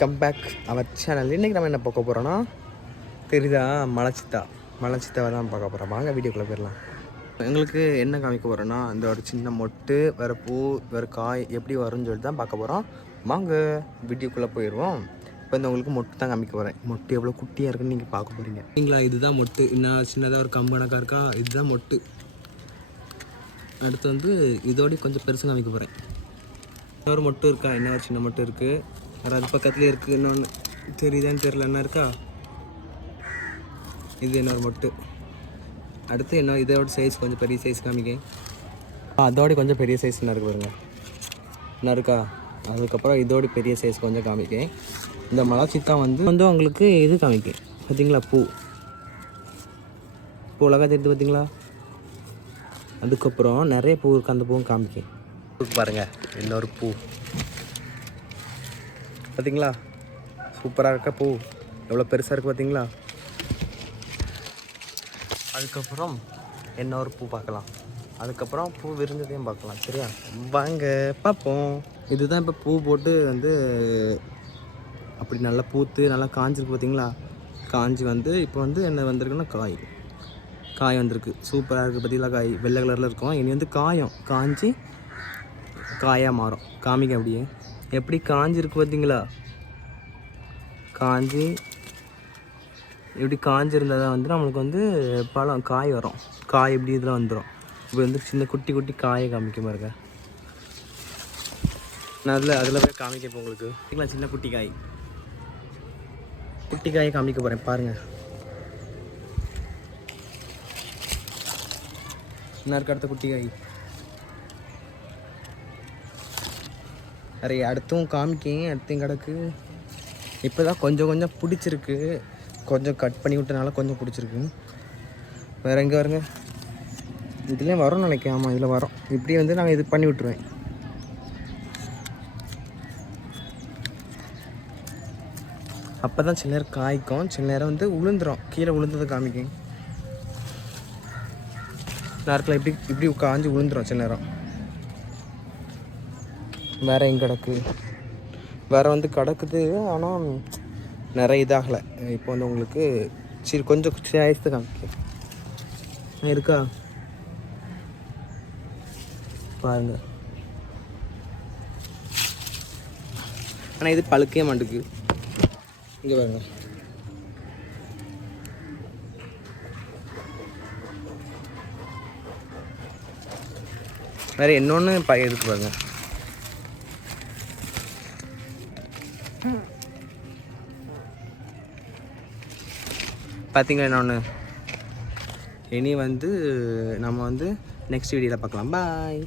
Comeback our channel இன்றைக்கி நம்ம என்ன பார்க்க போகிறோன்னா தெரியுதா? மலைச்சித்தா. மலைச்சித்தாவை தான் பார்க்க போகிறோம் வாங்க வீடியோக்குள்ளே போயிடலாம். எங்களுக்கு என்ன காமிக்க போகிறோன்னா இந்த ஒரு சின்ன மொட்டு வேறு பூ வேறு காய் எப்படி வரும்னு சொல்லிட்டு தான் பார்க்க போகிறோம் வாங்க வீடியோக்குள்ளே போயிடுவோம். இப்போ இந்த உங்களுக்கு மொட்டு தான் காமிக்க போகிறேன் மொட்டு எவ்வளோ குட்டியாக இருக்குன்னு நீங்கள் பார்க்க போகிறீங்க நீங்களா இதுதான் மொட்டு. இன்னும் சின்னதாக ஒரு கம்பனக்கா இருக்கா? இதுதான் மொட்டு. அடுத்து வந்து இதோடய கொஞ்சம் பெருசாக காமிக்க போகிறேன் இன்னொரு மொட்டு இருக்கா? என்ன ஒரு சின்ன மொட்டு இருக்குது வேறு அது பக்கத்துலேயே இருக்குது இன்னொன்று தெரியுதான்னு தெரில என்ன இருக்கா? இது இன்னொரு மொட்டு. அடுத்து என்ன? இதோட சைஸ் கொஞ்சம் பெரிய சைஸ் காமிக்க அதோட கொஞ்சம் பெரிய சைஸ் என்ன இருக்கு பாருங்க. என்ன இருக்கா? அதுக்கப்புறம் இதோட பெரிய சைஸ் கொஞ்சம் காமிக்க இந்த மலாச்சித்தா வந்து வந்து உங்களுக்கு இது காமிக்க பார்த்தீங்களா பூ. பூ அழகாக தெரியுது பார்த்தீங்களா அதுக்கப்புறம் நிறைய பூ இருக்குது அந்த பூவும் காமிக்க பாருங்கள் இன்னொரு பூ. பார்த்தீங்களா சூப்பராக இருக்க பூ. எவ்வளோ பெருசாக இருக்குது பார்த்தீங்களா அதுக்கப்புறம் என்ன ஒரு பூ பார்க்கலாம். அதுக்கப்புறம் பூ விருந்ததையும் பார்க்கலாம். சரியா? வாங்க பார்ப்போம். இதுதான் இப்போ பூ போட்டு வந்து அப்படி நல்லா பூத்து நல்லா காஞ்சிருக்கு பார்த்தீங்களா காஞ்சி வந்து இப்போ வந்து என்ன வந்திருக்குன்னா காய். காய் வந்திருக்கு. சூப்பராக இருக்குது பார்த்தீங்களா காய்? வெள்ளை கலரில் இருக்கும். இனி வந்து காயம். காஞ்சி காயாக மாறும். காமிக்க அப்படியே. எப்படி காஞ்சிருக்கு பார்த்தீங்களா காஞ்சி. இப்படி காஞ்சிருந்தால் தான் வந்து நம்மளுக்கு வந்து பழம் காய் வரும். காய் இப்படி இதில் வந்துடும் இப்போ வந்து சின்ன குட்டி குட்டி காயை காமிக்க பாருங்க. நான் அதில் அதில் போய் காமிக்கப்போ உங்களுக்கு. சரிங்களா சின்ன குட்டி காய். குட்டி காயை காமிக்க போகிறேன் பாருங்கள் என்ன அடுத்த குட்டி காய். நிறைய அடுத்தும் காமிக்கேன் அடுத்தையும் கிடக்கு. இப்போ தான் கொஞ்சம் கொஞ்சம் பிடிச்சிருக்கு. கொஞ்சம் கட் பண்ணி விட்டனால கொஞ்சம் பிடிச்சிருக்கு. வேறு எங்கே வருங்க? இதுலேயும் வரும்னு நினைக்கிறேன் ஆமாம் இதில் வரும். இப்படி வந்து நாங்கள் இது பண்ணி விட்ருவேன் அப்போ தான் சில நேரம் காய்க்கும். சில நேரம் வந்து உளுந்துரும். கீழே உளுந்ததை காமிக்கும் நேரத்தில் இப்படி இப்படி காஞ்சி விழுந்துரும் சில நேரம். வேற எங்கே கிடக்கு? வேறு வந்து கிடக்குது ஆனால் நிறைய இதாகலை. இப்போ வந்து உங்களுக்கு சரி கொஞ்சம் சைஸ் காமிக்க இருக்கா? பாருங்க. ஆனால் இது பழுக்கவே மாட்டுக்கு. இங்கே பாருங்க. வேறு இன்னொன்று பய இருக்கு பார்த்தீங்களா இன்னொன்று இனி வந்து நம்ம வந்து நெக்ஸ்ட் வீடியோவில் பார்க்கலாம். பாய்